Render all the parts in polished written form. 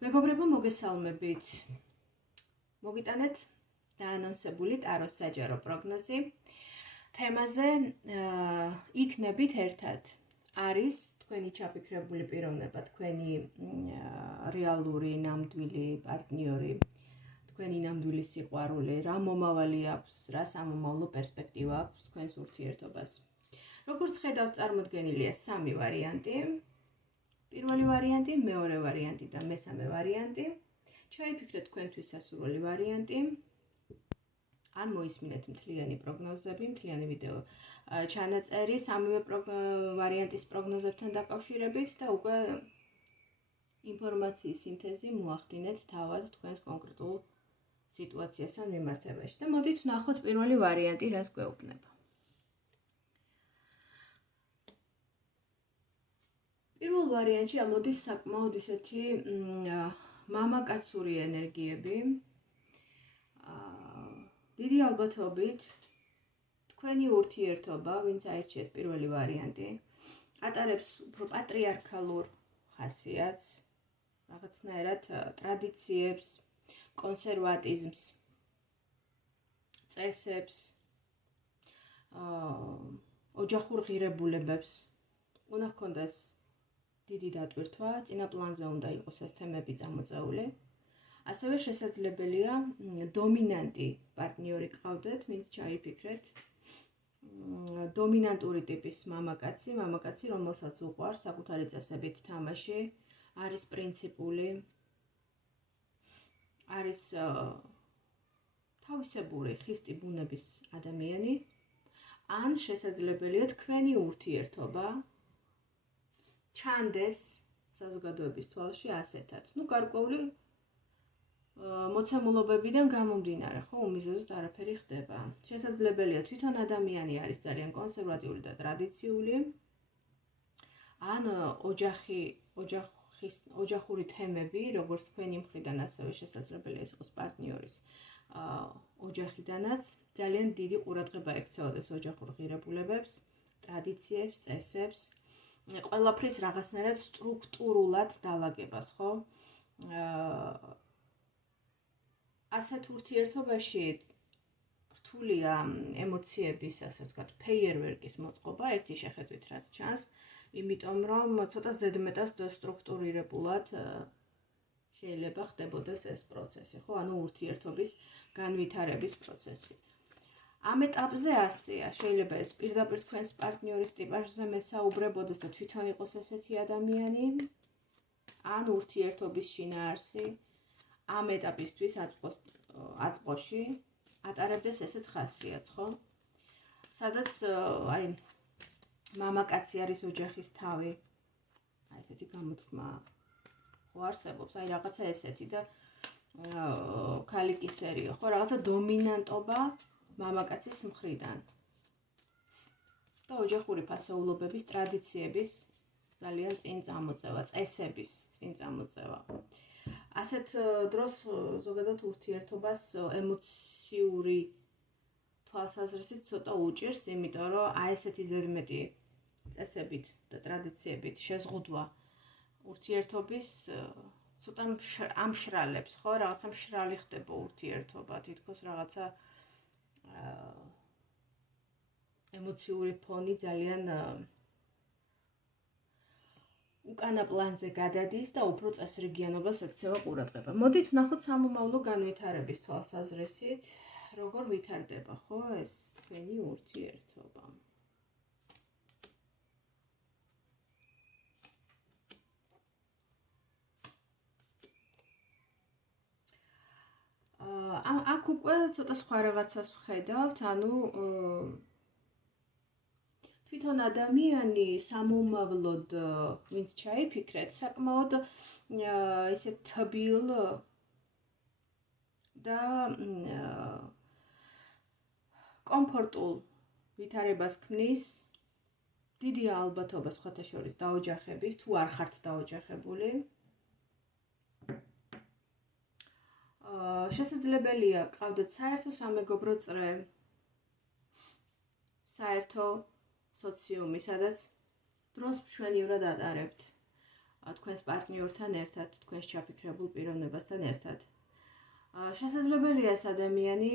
მეგობრებო, მოგესალმებით. მოგიტანეთ დაანონსებული ტაროს საჯარო პროგნოზი. თემაზე იქნებით ერთად. არის თქვენი ჩაფიქრებული პიროვნება, თქვენი რეალური ნამდვილი პარტნიორი, თქვენი ნამდვილი სიყვარული, რა მომავალი აქვს, რა სამომავლო პერსპექტივა აქვს თქვენს ურთიერთობას. როგორც ხედავთ, წარმოდგენილია სამი ვარიანტი. პირველი ვარიანტი, მეორე ვარიანტი და მესამე ვარიანტი. Ჩაიფიქრეთ თქვენთვის სასურველი ვარიანტი. ან მოისმინეთ მთლიანი პროგნოზები, მთლიანი ვიდეო ჩანაწერი სამივე ვარიანტის პროგნოზებთან დაკავშირებით და უკვე ინფორმაციის სინთეზი მოახდინეთ თავად თქვენს კონკრეტულ სიტუაციასთან მიმართებაში. და მოდით ვნახოთ პირველი ვარიანტი რას გვეუბნება. პირველ ვარიანტში ამოდის საკმაოდ ისეთი მამაკაცური ენერგიები. დიდი ალბათობით თქვენი ურთიერთობა, ვინც აირჩიეთ პირველი ვარიანტი, ატარებს უფრო პატრიარქალურ ხასიათს, რაღაცნაირად ტრადიციებს, კონსერვატიზმს, წესებს, ოჯახურ ღირებულებებს. უნდა ჰქონდეს დიდი დატვირთვა, წინა პლანზე უნდა იყოს ეს თემები წამოწეული. ასევე შესაძლებელია დომინანტი პარტნიორი გყავდეთ, ვინც ჩაიფიქრეთ. დომინანტური ტიპის მამაკაცი, რომელსაც უყვარს საკუთარი წესებით თამაში, არის პრინციპული, არის თავისებური ხისტი ბუნების ადამიანი, ან შესაძლებელია თქვენი ურთიერთობა ჩანდეს საზოგადოების თვალში ასეთად. გარკვეული მოცემულობებიდან გამომდინარე, ხო, უმიზეზოდ არაფერი ხდება. შესაძლებელია თვითონ ადამიანი არის ძალიან კონსერვატიული და ტრადიციული, ან ოჯახური თემები, როგორც თქვენი მხრიდან, ასევე შესაძლებელია ეს იყოს პარტნიორის ოჯახიდანაც, ძალიან დიდი ყურადღება ექცეოდეს ოჯახურ ღირებულებებს, ტრადიციებს, წესებს, ყველაფრის რაღაცნაირად სტრუქტურულად დალაგებას, ხო? ასეთ ურთიერთობაში რთულია ემოციების, ასე ვთქვათ, ფეიერვერკის მოწყობა, ერთი შეხედვით რაც ჩანს, იმიტომ რომ ცოტა ზედმეტად სტრუქტურირებულად შეიძლება ხდებოდეს ეს პროცესი, ხო? ანუ ურთიერთობის განვითარების პროცესი. ამ ეტაპზე ასეა, შეიძლება ეს პირდაპირ თქვენს პარტნიორის ტიპაჟზე მესაუბრებოდეს და თვითონ იყოს ესეთი ადამიანი, ან ურთიერთობის შინაარსი ამ ეტაპისთვის აწყოში ატარებდეს ესეთ ხასიათს, ხო? სადაც მამაკაცი არის ოჯახის თავი. ესეთი გამოთქმა ხო არსებობს, რაღაცა ესეთი და ქალი კი სერიო, ხო, რაღაცა დომინანტობა მამაკაცის მხრიდან. და ოჯახური ფასეულობების, ტრადიციების ძალიან წინ წამოწევა, წესების წინ წამოწევა. ასეთ დროს ზოგადად ურთიერთობას ემოციური თვალსაზრისით ცოტა უჭირს, იმიტომ რომ ესეთი ზედმეტი წესებით და ტრადიციებით შეზღუდვა ურთიერთობის ცოტა ამშრალებს, ხო? რაღაცა მშრალი ხდება ურთიერთობა, თითქოს რაღაცა ემოციური ფონი ძალიან უკანა პლანზე გადადის და უფრო წესრიგიანობას ექცევა ყურადღება. მოდით ვნახოთ სამომავლო განვითარების თვალსაზრისით, როგორ ვითარდება, ხო, ეს თქვენი ურთიერთობა. აქ უკვე ცოტა სხვა რაღაცას ვხედავთ, ანუ თვითონ ადამიანი სამომავლოდ, ვინც ჩაიფიქრეთ, საკმაოდ ისე თბილ და კომფორტულ ვითარებას ქმნის. დიდია ალბათობა სხვათა შორის დაოჯახების, თუ არ ხართ დაოჯახებული. შესაძლებელია გყავდეთ საერთო სამეგობრო წრე, საერთო სოციუმი, სადაც დროს მშვენივრად ატარებთ. თქვენს პარტნიორთან ერთად, თქვენს ჩაფიქრებულ პიროვნებასთან ერთად. შესაძლებელია ეს ადამიანი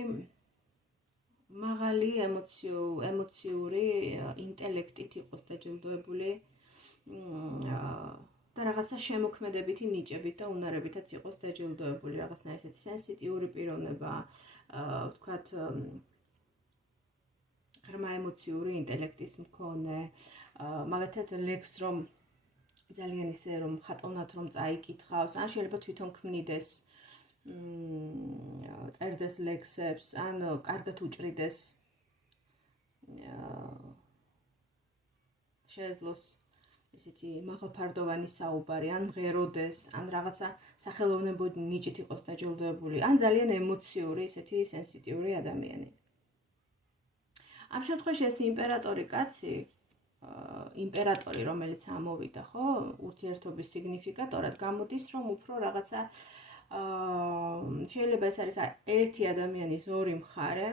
მაღალი ემოციური ინტელექტით იყოს დაჯილდოებული და რაღაცა შემოქმედებითი ნიჭებით და უნარებითაც იყოს დაჯილდოებული, რაღაცნა ესეთი სენსიტიური პიროვნება, ვთქვათ, ღრმა ემოციური ინტელექტის მქონე, მაგათაც ლექს რომ ძალიან ისე რომ ხატოვნად რომ წაიკითხავს, ან შეიძლება თვითონ ქმნიდეს, წერდეს ლექსებს, ან კარგად უჭრიდეს, შეეძლოს ესეთი მაღალფარდოვანი საუბარი, ან მღეროდეს, ან რაღაცა სახელოვნებო ნიჭით იყოს დაჯილდოებული, ან ძალიან ემოციური, ესეთი სენსიტიური ადამიანი. ამ შემთხვევაში ეს იმპერატორი, რომელიც ამოვიდა, ხო, ურთიერთობის სიგნიფიკატორად, გამოდის, რომ უფრო რაღაცა შეიძლება ეს არის ერთი ადამიანის ორი მხარე,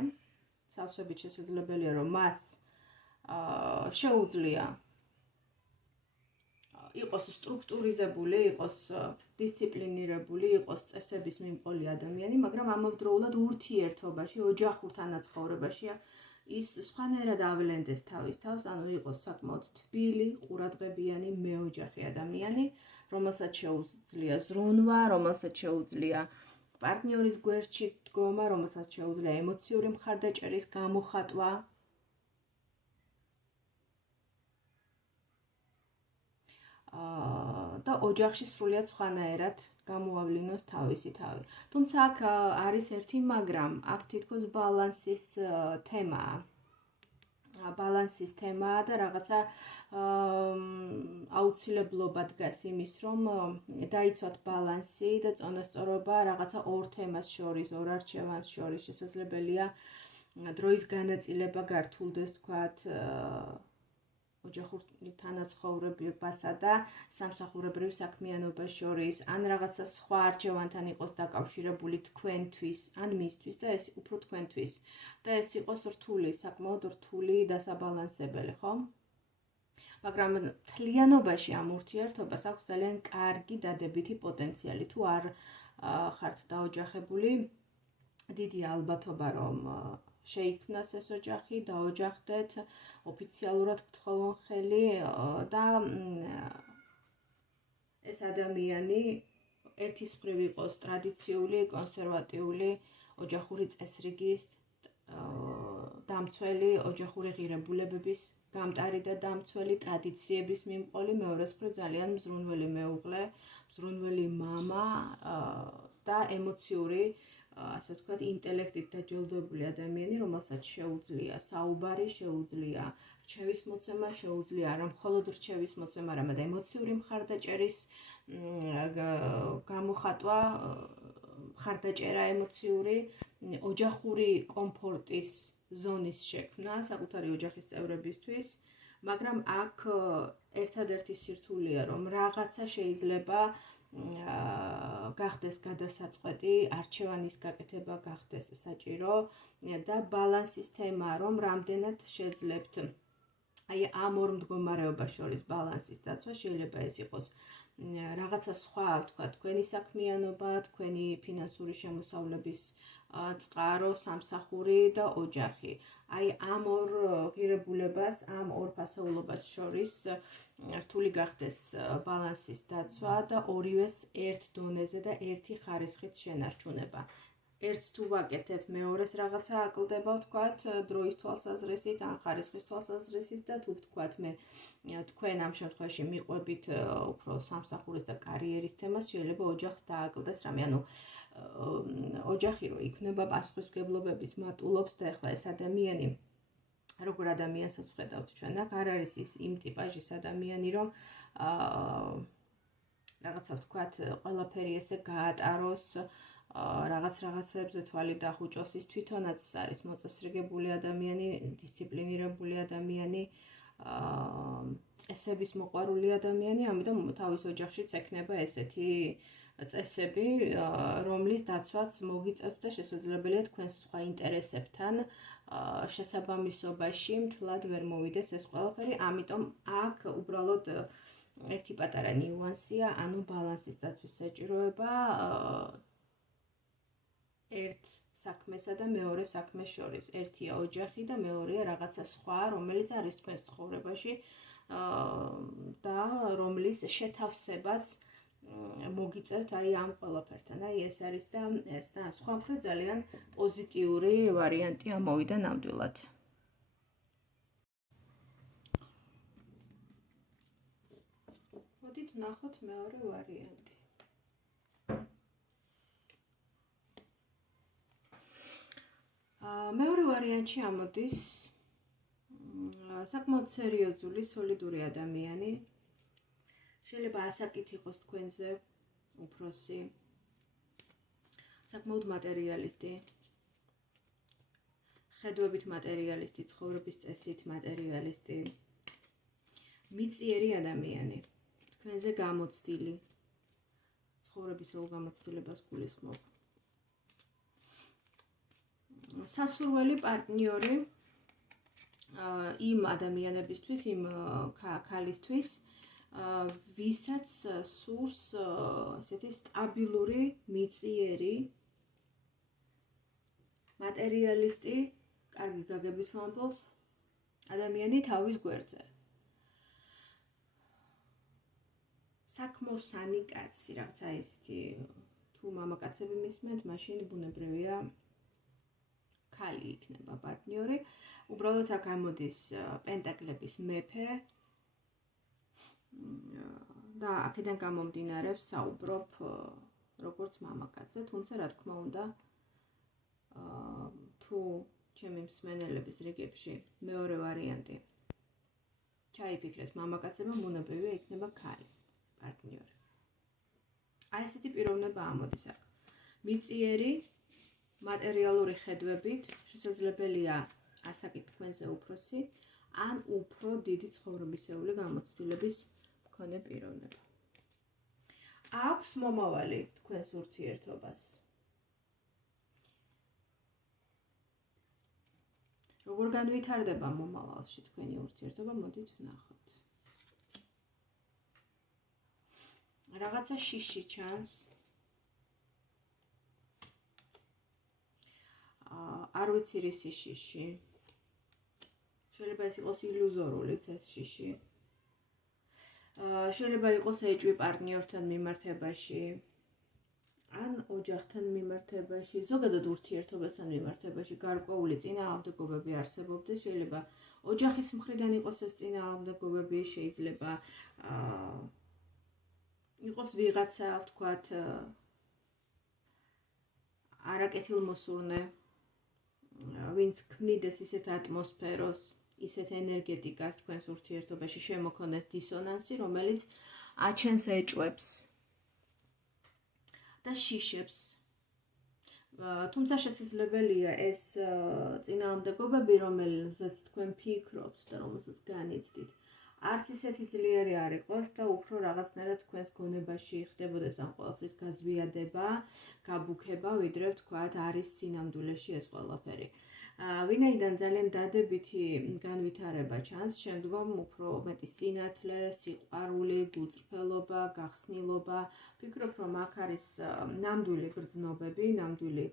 სავსებით შესაძლებელია, რომ მას შეუძლია იყოს სტრუქტურიზებული, იყოს დისციპლინირებული, იყოს წესების მიმყოლი ადამიანი, მაგრამ ამავდროულად ურთიერთობაში, ოჯახურ თანაცხოვრებაში ის სხვანაირად ავლენდეს თავის თავს, ანუ იყოს საკმაოდ თბილი, ყურადღებიანი, მეოჯახი ადამიანი, რომელსაც შეუძლია ზრუნვა, რომელსაც შეუძლია პარტნიორის გვერდში დგომა, რომელსაც შეუძლია ემოციური მხარდაჭერის გამოხატვა. და ოჯახში სრულიად სხვანაირად გამოავლინოს თავისი თავი. თუმცა აქ არის ერთი მაგრამ, აქ თითქოს ბალანსის თემაა და რაღაცა აუცილებლობა დგას იმის, რომ დაიცვათ ბალანსი და წონასწორობა რაღაცა ორ თემას შორის, ორ არჩევანს შორის. შესაძლებელია დროის განაწილება გართულდეს, თქვათ, ოჯახურ თანაცხოვრებასა და სამსახურებრივ საქმიანობას შორის, ან რაღაცა სხვა არჩევანთან იყოს დაკავშირებული თქვენთვის, ან მისთვის და ეს უფრო თქვენთვის. და ეს იყოს რთული, საკმაოდ რთული დასაბალანსებელი, ხო? მაგრამ მთლიანობაში ამ ურთიერთობას აქვს ძალიან კარგი დადებითი პოტენციალი. თუ არ ხართ დაოჯახებული, დიდი ალბათობა, რომ შეიქმნას ეს ოჯახი, დაოჯახდეთ, ოფიციალურად გთხოვონ ხელი და ეს ადამიანი ერთის მხრივ იყოს ტრადიციული, კონსერვატიული, ოჯახური წესრიგის დამცველი, ოჯახური ღირებულებების გამტარი და დამცველი, ტრადიციების მიმყოლი, მეორეს მხრივ ძალიან მზრუნველი მეუღლე, მზრუნველი მამა და ემოციური, ასე ვთქვათ, ინტელექტით დაჯილდოებული ადამიანი, რომელსაც შეუძლია საუბარი, შეუძლია რჩევის მოცემა, შეუძლია არა მხოლოდ რჩევის მოცემა, არამედ ემოციური მხარდაჭერის გამოხატვა, მხარდაჭერა ემოციური, ოჯახური კომფორტის ზონის შექმნა საკუთარი ოჯახის წევრებისთვის, მაგრამ აქ ერთადერთი სირთულეა, რომ რაღაცა შეიძლება გახდეს გადასაწყვეტი, არჩევანის გაკეთება გახდეს საჭირო და ბალანსის თემა, რომ რამდენად შეძლებთ აი ამ ორ მდგომარეობას შორის ბალანსის დაცვა. შეიძლება ეს იყოს რაღაცა სხვა, თქვა, თქვენი საქმიანობა, თქვენი ფინანსური შემოსავლების წყარო, სამსახური და ოჯახი. აი ამ ორ ღირებულებას, ამ ორ ფასეულობას შორის რთული გახდეს ბალანსის დაცვა და ორივეს ერთ დონეზე და ერთი ხარისხით შენარჩუნება. ერთს თუ ვაკეთებ, მეორეს რაღაცა აკლდება, ვთქვათ, დროის თვალსაზრისით, ან ხარისხის თვალსაზრისით და თუ ვთქვათ, მე თქვენ ამ შემთხვევაში მიყვებით უფრო სამსახურის და კარიერის თემას, შეიძლება ოჯახს დააკლდეს რამე, ანუ ოჯახი რო იქნება პასუხისმგებლობების მატულობს და ეხლა ეს ადამიანი როგორ ადამიანსაც ვხედავთ ჩვენ, აქ არ არის ის იმ ტიპაჟის ადამიანი, რომ რაღაცა ვთქვათ, ყველაფერი ესე გაატაროს, რაღაცებზე თვალი დახუჭოს, ის თვითონაც არის მოწესრიგებული ადამიანი, დისციპლინირებული ადამიანი, წესების მოყვარული ადამიანი, ამიტომ თავის ოჯახშიც ექნება ესეთი წესები, რომლის დაცვაც მოგიწევთ და შესაძლებელია თქვენს სხვა ინტერესებთან შესაბამისობაში მთლად ვერ მოვიდეს ეს ყველაფერი, ამიტომ აქ უბრალოდ ერთი პატარა ნიუანსია, ანუ ბალანსის დაცვის საჭიროება ერთ საქმესა და მეორე საქმეს შორის. ერთია ოჯახი და მეორეა რაღაცა სხვა, რომელიც არის თქვენს ცხოვრებაში და რომლის შეთავსებაც მოგიწევთ აი ამ ყველაფერთან. აი ეს არის და ეს და სხვა მხრივ ძალიან პოზიტიური ვარიანტი ამოვიდა ნამდვილად. მოდით ვნახოთ მეორე ვარიანტი. მეორე ვარიანტში ამოდის საკმაოდ სერიოზული, სოლიდური ადამიანი. შეიძლება ასაკით იყოს თქვენზე უფროსი, საკმაოდ მატერიალისტი, ხედვებით მატერიალისტი, ცხოვრების წესით მატერიალისტი, მიწიერი ადამიანი, თქვენზე გამოცდილი, ცხოვრების όλ გამოცდილებას გულისხმობ. სასურველი პარტნიორი იმ ადამიანებისთვის, იმ ქალისთვის, ვისაც სურს ესეთი სტაბილური, მიწიერი, მატერიალისტი, კარგი გაგებით ვამბობ, ადამიანი თავის გვერდზე. საქმოსანი კაცი, რაღაცა ისეთი, თუ მამაკაცები მისმენთ, მაშინ ბუნებრივია ქალი იქნება პარტნიორი. უბრალოდ აქ ამოდის პენტაკლების მეფე და აქედან გამომდინარე საუბრობ როგორც მამაკაცზე, თუმცა რა თქმა უნდა თუ ჩემი მსმენელების რიგებში მეორე ვარიანტი ჩაიფიქრეთ მამაკაცებმა, ბუნებრივია იქნება ქალი პარტნიორი. აი ესეთი პიროვნება ამოდის აქ. მიწიერი, მატერიალური ხედვებით, შესაძლებელია ასაკით თქვენზე უფროსი, ან უფრო დიდი ცხოვრებისეული გამოცდილების მქონე პიროვნება. აქვს მომავალი თქვენს ურთიერთობას. როგორ განვითარდება მომავალში თქვენი ურთიერთობა, მოდით ვნახოთ. რაღაცა შიში ჩანს. არ ვიცი რისი შიში. შეიძლება ეს იყოს ილუზორულიც ეს შიში. შეიძლება იყოს ეჭვი პარტნიორთან მიმართებაში, ან ოჯახთან მიმართებაში, ზოგადად ურთიერთობასთან მიმართებაში გარკვეული წინააღმდეგობები არსებობდეს. შეიძლება ოჯახის მხრიდან იყოს ეს წინააღმდეგობები, შეიძლება იყოს ვიღაცა, ვთქვათ, არაკეთილმოსურნე, ვინც ქმნიდეს ისეთ ატმოსფეროს, ისეთ ენერგეტიკას თქვენს ურთიერთობაში, შემოქონეს დისონანსი, რომელიც აჩენს ეჭვებს და შიშებს. თუმცა შესაძლებელია ეს წინააღმდეგობები, რომელზეც თქვენ ფიქრობთ და რომელსაც განიცდით, არც ისეთი ძლიერი არ იყოს და უფრო რაღაცნაირად თქვენს გონებაში ხდებოდეს ამ ყველაფრის გაზვიადება, გაბუქება, ვიდრე ვთქვათ, არის სინამდვილეში ეს ყველაფერი. ვინაიდან ძალიან დადებითი განვითარება ჩანს, შემდგომ უფრო მეტი სინათლე, სიყვარული, გულწრფელობა, გახსნილობა. ვფიქრობ, რომ აქ არის ნამდვილი გრძნობები, ნამდვილი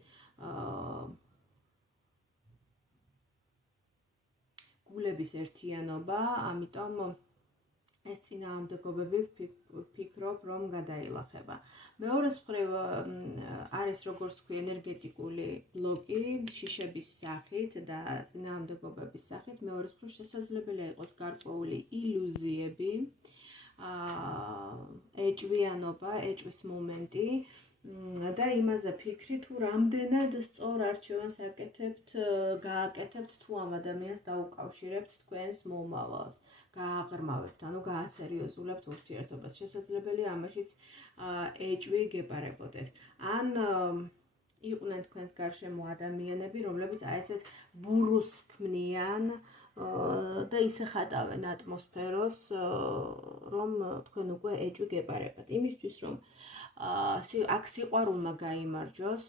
გულების ერთიანობა, ამიტომ ეს წინააღმდეგობები ვფიქრობ, რომ გადაილახება. მეორეს მხრივ არის როგორც თქვი ენერგეტიკული ბლოკი შიშების სახით და წინააღმდეგობების სახით. მეორეს მხრივ შესაძლებელია იყოს გარკვეული ილუზიები, ეჭვიანობა, ეჭვის მომენტი და იმაზე ფიქრი, თუ რამდენად სწორ არჩევანს გააკეთებთ, თუ ამ ადამიანს დაუკავშირებთ თქვენს მომავალს, გააღრმავებთ, ანუ გაასერიოზულებთ ურთიერთობას. შესაძლებელია ამაშიც ეჭვი გეპარებოდეთ. ან იყვნენ თქვენს გარშემო ადამიანები, რომლებიც აი ესეთ ბურუს ქმნიან და ისე ხატავენ ატმოსფეროს, რომ თქვენ უკვე ეჭვი გეპარებათ. იმისთვის, რომ აქ სიყვარულმა გაიმარჯვოს,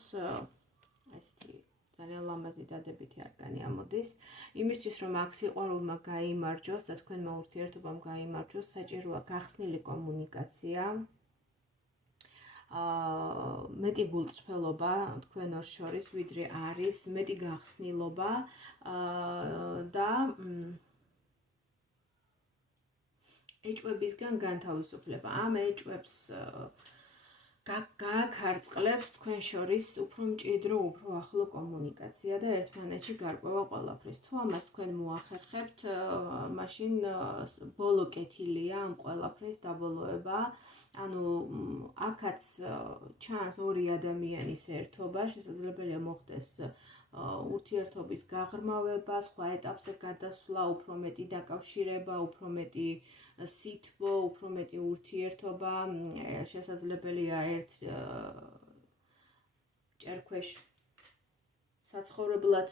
ესეთი ძალიან ლამაზი დადებითი არკანი ამოდის. იმისთვის რომ აქ სიყვარულმა გაიმარჯვოს და თქვენმა ურთიერთობამ გაიმარჯვოს, საჭიროა გახსნილი კომუნიკაცია. მეტი გულწრფელობა თქვენ ორ შორის, ვიდრე არის, მეტი გახსნილობა და ეჭვებისგან განთავისუფლება. ამ ეჭვებს გააქარწყლებს თქვენ შორის უფრო მჭიდრო, უფრო ახლო კომუნიკაცია და ერთმანეთში გარკვევა ყველაფრის. თუ ამას თქვენ მოახერხებთ, მაშინ ბოლო კეთილია ამ ყველაფრის დაბოლოება. ანუ აქაც ჩანს ორი ადამიანის ერთობა, შესაძლებელია მოხდეს ურთიერთობის გაღრმავება, სხვა ეტაპზე გადასვლა, უფრო მეტი დაკავშირება, უფრო მეტი სითბო, უფრო მეტი ურთიერთობა, შესაძლებელია ერთ ჭერქვეშ საცხოვრებლად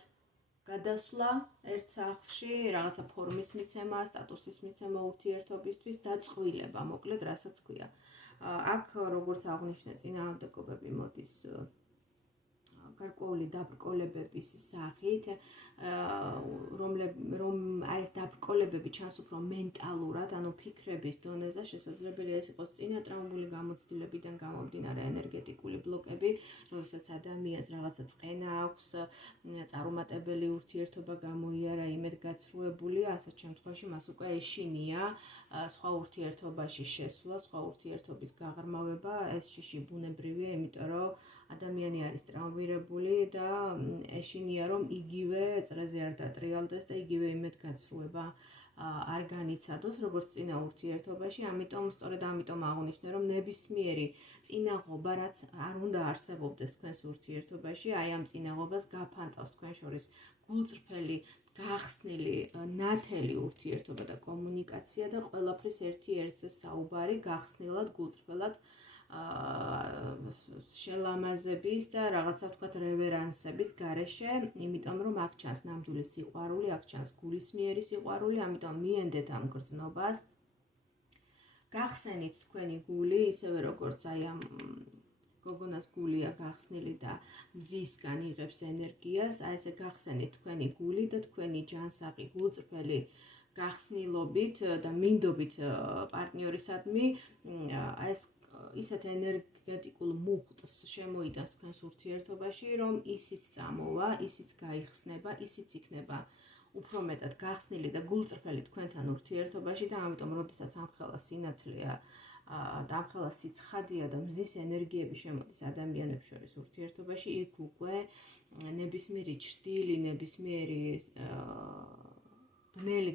გადასვლა ერთ სახლში, რაღაცა ფორმის მიცემა, სტატუსის მიცემა ურთიერთობისთვის და წყვილება, მოკლედ რასაც ქვია. აქ როგორც აღნიშნე, წინააღმდეგობები მოდის გარკვეული დაბრკოლებების სახით, რომ აი ეს დაბრკოლებები ჩანს უფრო მენტალურად, ანუ ფიქრების დონეზე, შესაძლებელია ეს იყოს წინატრაუმული გამოცდილებიდან გამომდინარე ენერგეტიკული ბლოკები, როდესაც ადამიანს რაღაცა წყენა აქვს, წარუმატებელი ურთიერთობა გამოიარა, იმედგაცრუებული, ასეთ შემთხვევაში მას უკვე ეშინია სხვა ურთიერთობაში შესვლა, სხვა ურთიერთობის გაღრმავება, ეს შიში ბუნებრივია, იმიტომ რომ ადამიანი არის ტრაუმირებული და ეშინია რომ იგივე წრეზე არ დატრიალდეს და იგივე იმედგაცრუება არ განიცადოს, როგორც წინა ურთიერთობაში, სწორედ ამიტომ აღნიშნე, რომ ნებისმიერი წინაღობა, რაც არ უნდა არსებობდეს თქვენს ურთიერთობაში, აი ამ წინაღობას გაფანტავს თქვენ შორის გულწრფელი, გახსნილი, ნათელი ურთიერთობა და კომუნიკაცია და ყველაფრის ერთი-ერთზე საუბარი, გახსნილად, გულწრფელად შელამაზების და რაღაცა ვთქვათ რევერანსების გარეშე, იმიტომ რომ აქ ჩანს ნამდვილი სიყვარული, აქ ჩანს გულისმიერი სიყვარული, ამიტომ მიენდეთ ამ გრძნობას. გახსენით თქვენი გული, ისევე როგორც აი ამ გოგონას გულია გახსნილი და მზისგან იღებს ენერგიას, აი ესე გახსენით თქვენი გული და თქვენი ჯანსაღი გულწრფელი გახსნილობით და მინდობით პარტნიორისადმი, აი ეს ისეთ ენერგეტიკულ მუხტს შემოიტანს თქვენს ურთიერთობაში, რომ ისიც წამოვა, ისიც გაიხსნება, ისიც იქნება უფრო მეტად გახსნილი და გულწრფელი თქვენთან ურთიერთობაში და ამიტომ როდესაც ამხელა სინათლეა და ამხელა სიცხადეა და მზის ენერგიები შემოდის ადამიანებს შორის ურთიერთობაში, იქ უკვე ნებისმიერი ჭრილი, ნებისმიერი ბნელი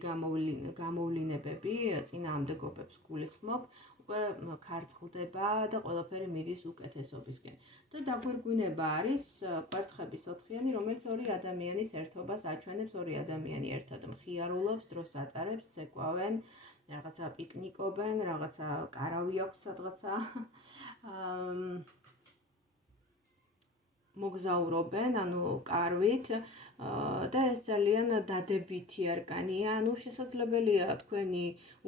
გამოვლინებები წინააღმდეგობებს გულისხმობ, უკვე ქარწყლდება და ყველაფერი მიდის უკეთესობისკენ. და დაგვირგვინება არის კვერთხების ოთხიანი, რომელიც ორი ადამიანის ერთობას აჩვენებს, ორი ადამიანი ერთად მხიარულობს, დროს ატარებს, ცეკვავენ, რაღაცა პიკნიკობენ, რაღაცა კარავი აქვს სადღაცა, მოგზაურობენ, ანუ კარვით და ეს ძალიან დადებითი არკანია, ანუ შესაძლებელია თქვენი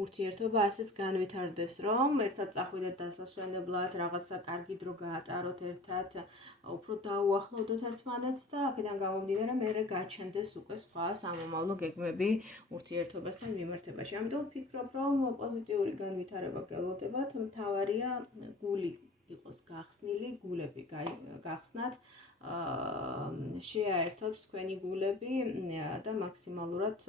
ურთიერთობა ასეც განვითარდეს, რომ ერთად წახვიდეთ დასასვენებლად, რაღაცა კარგი დრო გაატაროთ ერთად, უფრო დაუახლოვდეთ ერთმანეთს და აქედან გამომდინარე მერე გაჩენდეს უკვე სხვა სამომავლო გეგმები ურთიერთობასთან მიმართებაში. ამიტომ ვფიქრობ, რომ პოზიტიური განვითარება გელოდებათ, მთავარია გული იყოს გახსნილი, გულები გახსნათ, შეაერთოთ თქვენი გულები და მაქსიმალურად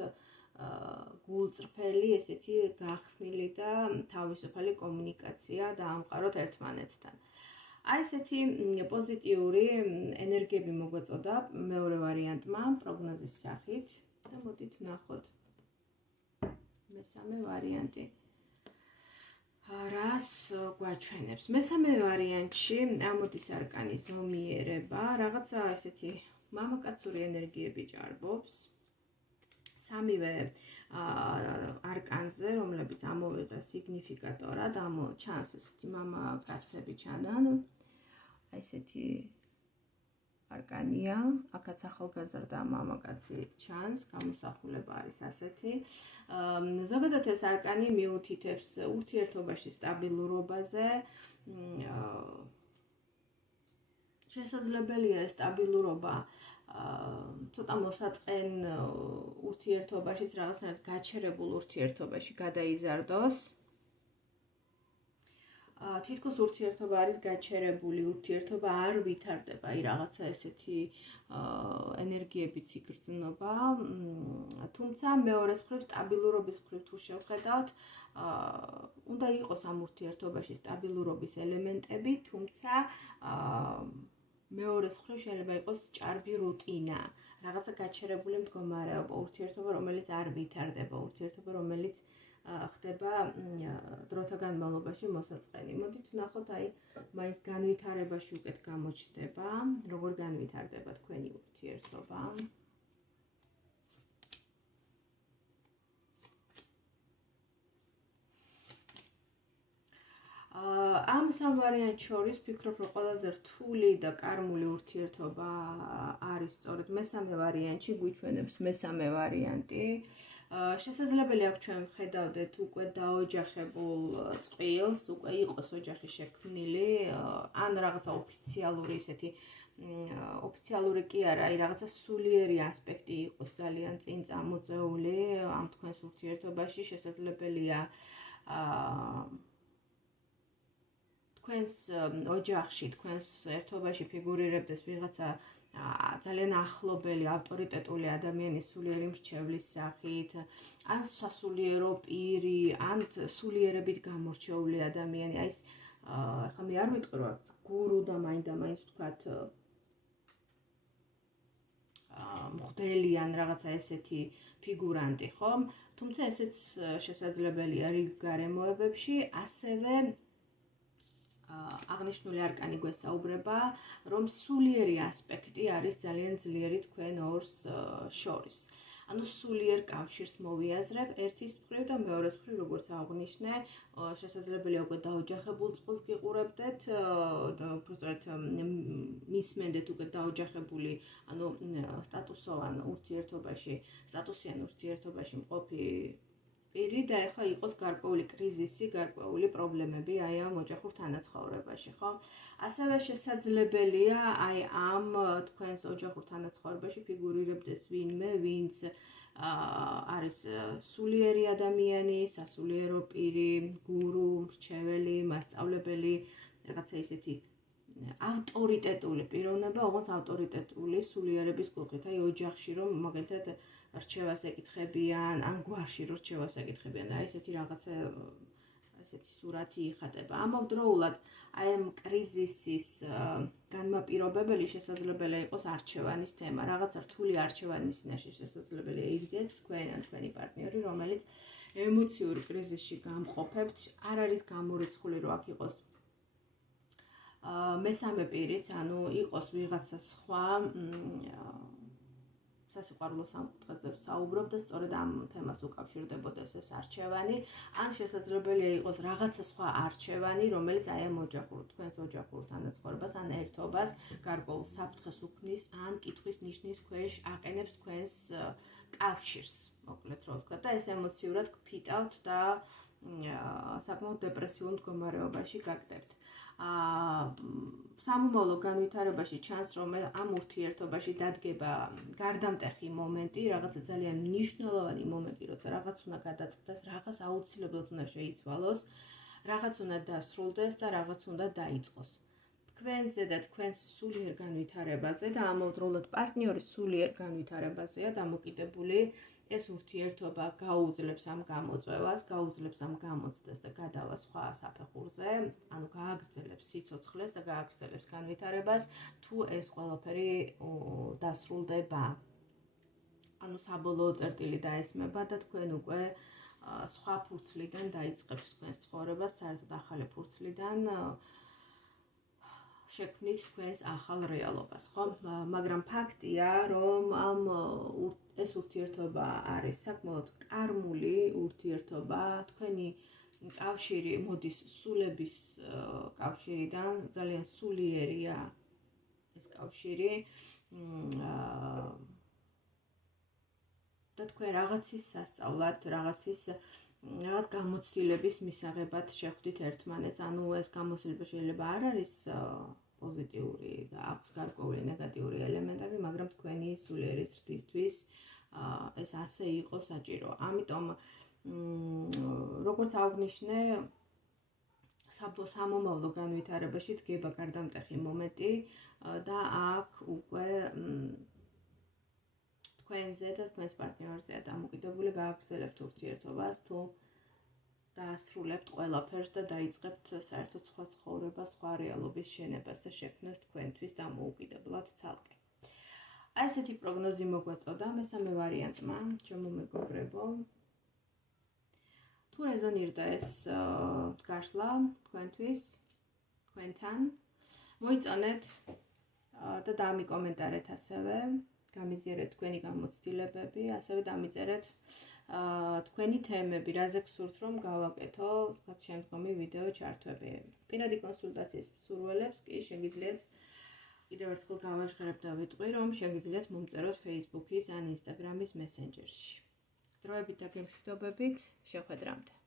გულწრფელი, ესეთი გახსნილი და თავისუფალი კომუნიკაცია დაამყაროთ ერთმანეთთან. აი ესეთი პოზიტიური ენერგიები მოგვეწოდა მეორე ვარიანტმა პროგნოზის სახით და მოდით ვნახოთ მესამე ვარიანტი. რას გვაჩვენებს? მესამე ვარიანტში ამოდის არკანი ზომიერება, რაღაცა ესეთი მამაკაცური ენერგიები ჭარბობს. სამივე არკანზე, რომლებიც ამოვიღე სიგნიფიკატორად, ჩანს ესეთი მამაკაცები ჩანან. აი ესეთი არკანია, აქაც ახალგაზრდა მამაკაცი ჩანს, გამოსახულება არის ასეთი. ზოგადად ეს არკანი მიუთითებს ურთიერთობაში სტაბილურობაზე, შესაძლებელია ეს სტაბილურობა ცოტა მოსაწყენ ურთიერთობაშიც რაღაცნაირად გაჩერებულ ურთიერთობაში გადაიზარდოს. თითქოს ურთიერთობა არის გაჩერებული, ურთიერთობა არ ვითარდება, აი რაღაცა ესეთი ენერგიებიც იგრძნობა. თუმცა მეორეს მხრივ სტაბილურობის მხრივ თუ შევხედავთ, უნდა იყოს ამ ურთიერთობაში სტაბილურობის ელემენტები, თუმცა მეორეს მხრივ შეიძლება იყოს ჭარბი რუტინა, რაღაცა გაჩერებული მდგომარეობა, ურთიერთობა, რომელიც არ ვითარდება, ურთიერთობა, რომელიც ხდება დროთა განმავლობაში მოსაწყენი. მოდით ვნახოთ, აი, მაინც განვითარებაში უკეთ გამოჩნდება, როგორ განვითარდება თქვენი ურთიერთობა. ამ სამ ვარიანტს შორის ვფიქრობ, რომ ყველაზე რთული და კარმული ურთიერთობა არის სწორედ მესამე ვარიანტში, გვიჩვენებს მესამე ვარიანტი. შესაძლებელი აქვს ჩვენ ვხედავდეთ უკვე დაოჯახებულ წყვილს, უკვე იყოს ოჯახი შექმნილი, ან რაღაცა ოფიციალური ესეთი ოფიციალური კი არა, აი რაღაცა სულიერი ასპექტი იყოს ძალიან წინ წამოწეული ამ თქვენს ურთიერთობაში, შესაძლებელია თქვენს ოჯახში, თქვენს ერთობაში ფიგურირებდეს ვიღაცა ძალიან ახლობელი, ავტორიტეტული ადამიანის სულიერი მრჩევლის სახით, ან სასულიერო პირი, ან სულიერებით გამორჩეული ადამიანი. აი ეს ახლა მე არ ვიტყვი რომ გურუ და მაინდა-მაინც ვთქვათ მღვდელი ან რაღაცა ესეთი ფიგურანტი, ხომ? თუმცა ესეც შესაძლებელია რიგ გარემოებებში, ასევე აღნიშნული არკანი გვესაუბრება, რომ სულიერი ასპექტი არის ძალიან ძლიერი თქვენ ორს შორის. ანუ სულიერ კავშირს მოვიაზრებ ერთის მხრივ და მეორეს მხრივ, როგორც აღნიშნე, შესაძლებელია უკვე დაოჯახებულ წყვილს გიყურებდეთ, უბრალოდ მისმენდეთ უკვე დაოჯახებული, ანუ სტატუსიან ურთიერთობაში მყოფი პირი და ეხლა იყოს გარკვეული კრიზისი, გარკვეული პრობლემები აი ამ ოჯახურ თანაცხოვრებაში, ხო? ასევე შესაძლებელია აი ამ თქვენს ოჯახურ თანაცხოვრებაში ფიგურირებდეს ვინმე, ვინც არის სულიერი ადამიანი, სასულიერო პირი, გურუ, მრჩეველი, მასწავლებელი, რაღაცა ისეთი ავტორიტეტული პიროვნება, ოღონდ ავტორიტეტული სულიერების კუთხით, აი ოჯახში რომ მაგალითად რჩევას ეკითხებიან, ან გვარში რომ რჩევას ეკითხებიან, აი ესეთი რაღაცა ესეთი სურათი იხატება. ამავდროულად, აი ამ კრიზისის განმაპირობებელი შესაძლებელია იყოს არჩევანის თემა, რაღაცა რთული არჩევანის წინაშე შესაძლებელია იგდეთ თქვენ ან თქვენი პარტნიორი, რომელიც ემოციურ კრიზისში გამყოფებთ, არ არის გამორიცხული რომ აქ იყოს მესამე პირიც, ანუ იყოს ვიღაცა სხვა სასიყვარულო სამკუთხედზე საუბრობ და სწორედ ამ თემას უკავშირდებოდეს ეს არჩევანი, ან შესაძლებელია იყოს რაღაცა სხვა არჩევანი, რომელიც აი ამ თქვენს ოჯახურ თანაცხოვრებას ან ერთობას გარკვეულ საფრთხეს უქმნის, ან კითხვის ნიშნის ქვეშ აყენებს თქვენს კავშირს, მოკლედ რო ვთქვა და ეს ემოციურად გფიტავთ და საკმაოდ დეპრესიულ მდგომარეობაში გაგდებთ. სამომავლო განვითარებაში ჩანს, რომ ამ ურთიერთობაში დადგება გარდამტეხი მომენტი, რაღაცა ძალიან მნიშვნელოვანი მომენტი, როცა რაღაც უნდა გადაწყდეს, რაღაც აუცილებლად უნდა შეიცვალოს, რაღაც უნდა დასრულდეს და რაღაც უნდა დაიწყოს. თქვენზე და თქვენს სულიერ განვითარებაზე და ამავდროულად პარტნიორის სულიერ განვითარებაზეა დამოკიდებული ეს ურთიერთობა გაუძლებს ამ გამოწვევას, გაუძლებს ამ გამოცდას და გადავას სხვა საფეხურზე, ანუ გააგრძელებს სიცოცხლეს და გააგრძელებს განვითარებას, თუ ეს ყველაფერი დასრულდება. ანუ საბოლოო წერტილი დაესმება და თქვენ უკვე სხვა ფურცლიდან დაიწყებთ თქვენს ცხოვრებას, საერთოდ ახალი ფურცლიდან შექმნით თქვენს ახალ რეალობას, ხო? მაგრამ ფაქტია, რომ ეს ურთიერთობა არის საკმაოდ კარმული ურთიერთობა, თქვენი კავშირი მოდის სულების კავშირიდან, ძალიან სულიერია ეს კავშირი და თქვენ რაღაცის სასწავლად, რაღაც გამოცდილების მისაღებად შეხვდით ერთმანეთს, ანუ ეს გამოცდილება შეიძლება არ არის პოზიტიური და აქვს გარკვეული ნეგატიური ელემენტები, მაგრამ თქვენი სულიერი ზრდისთვის ეს ასე იყო საჭირო. ამიტომ როგორც აღვნიშნე, სამომავლო განვითარებაში დგება გარდამტეხი მომენტი და აქ უკვე თქვენზე და თქვენს პარტნიორზეა დამოკიდებული გააგრძელებთ ურთიერთობას თუ დაასრულებთ ყველაფერს და დაიწყებთ საერთოდ სხვა ცხოვრებას, სხვა რეალობის შენებას და შექმნას თქვენთვის დამოუკიდებლად ცალკე. აი ესეთი პროგნოზი მოგვაწოდა მესამე ვარიანტმა, ჩემო მეგობრებო. თუ რეზონირდა ეს გაშლა თქვენთვის, თქვენთან, მოიწონეთ და დამიკომენტარეთ ასევე, გამიზიარეთ თქვენი გამოცდილებები, ასევე დამიწერეთ თქვენი თემები, რაზე გსურთ რომ გავაკეთო, თქვათ შემდგომი ვიდეო ჩართვები. პირადი კონსულტაციის მსურველებს კი შეგიძლიათ კიდევ ერთხელ გავაჟღერებ და ვიტყვი, რომ შეგიძლიათ მომწეროთ Facebook-ის ან Instagram-ის მესენჯერში. დროებით და გემშვიდობებით, შეხვედრამდე.